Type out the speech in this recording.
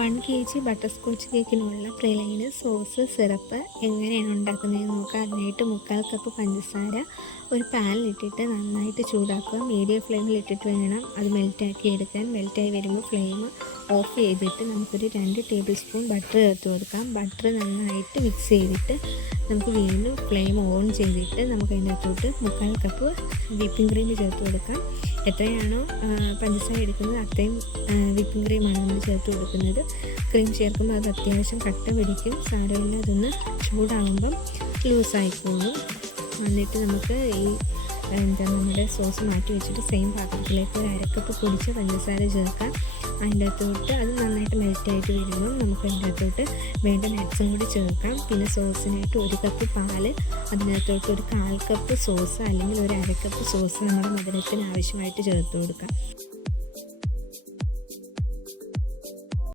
1 kg butterscotch കേക്കിനുള്ള പ്രിലൈന് sauce syrup എങ്ങനെയാണ് ഉണ്ടാക്കുന്നതെന്ന് നോക്കാം. അതിനായിട്ട് 1/4 കപ്പ് പഞ്ചസാര ഒരു പാനിലിട്ടിട്ട് നന്നായിട്ട് ചൂടാക്കുക. മീഡിയം ഫ്ലെയിമിലിട്ടിട്ട് വേണം അത് മെൽറ്റാക്കി എടുക്കാൻ. മെൽറ്റായി വരുമ്പോൾ ഫ്ലെയിം ഓഫ് ചെയ്തിട്ട് നമുക്കൊരു 2 ടേബിൾ സ്പൂൺ ബട്ടർ ചേർത്ത് കൊടുക്കാം. ബട്ടർ നന്നായിട്ട് മിക്സ് ചെയ്തിട്ട് നമുക്ക് വീണ്ടും ഫ്ലെയിം ഓൺ ചെയ്തിട്ട് നമുക്ക് അതിനകത്തോട്ട് 1/4 കപ്പ് വിപ്പിംഗ് ക്രീം ചേർത്ത് കൊടുക്കാം. എത്രയാണോ പഞ്ചസാര എടുക്കുന്നത് അത്രയും വിപ്പിംഗ് ക്രീമാണ് നമ്മൾ ചേർത്ത് കൊടുക്കുന്നത്. ക്രീം ചേർക്കുമ്പോൾ അത് അത്യാവശ്യം കട്ട പിടിക്കും. സാരമില്ല, അതൊന്ന് ചൂടാകുമ്പം ലൂസായിക്കോളും. എന്നിട്ട് നമുക്ക് നമ്മുടെ സോസ് മാറ്റി വെച്ചിട്ട് സെയിം പാത്രത്തിലേക്ക് ഒരു 1/2 കപ്പ് പൊടിച്ച പഞ്ചസാര ചേർക്കാം. അതിൻ്റെ അകത്തോട്ട് അത് നന്നായിട്ട് മെൽറ്റായിട്ട് വരുമ്പോൾ നമുക്ക് അതിൻ്റെ അകത്തോട്ട് വേണ്ട നട്ട്സും കൂടി ചേർക്കാം. പിന്നെ സോസിനായിട്ട് 1 കപ്പ് പാല്, അതിനകത്തോട്ട് ഒരു 1/4 കപ്പ് സോസ് അല്ലെങ്കിൽ ഒരു 1/2 കപ്പ് സോസ് നമ്മുടെ മധുരത്തിന് ആവശ്യമായിട്ട് ചേർത്ത് കൊടുക്കാം.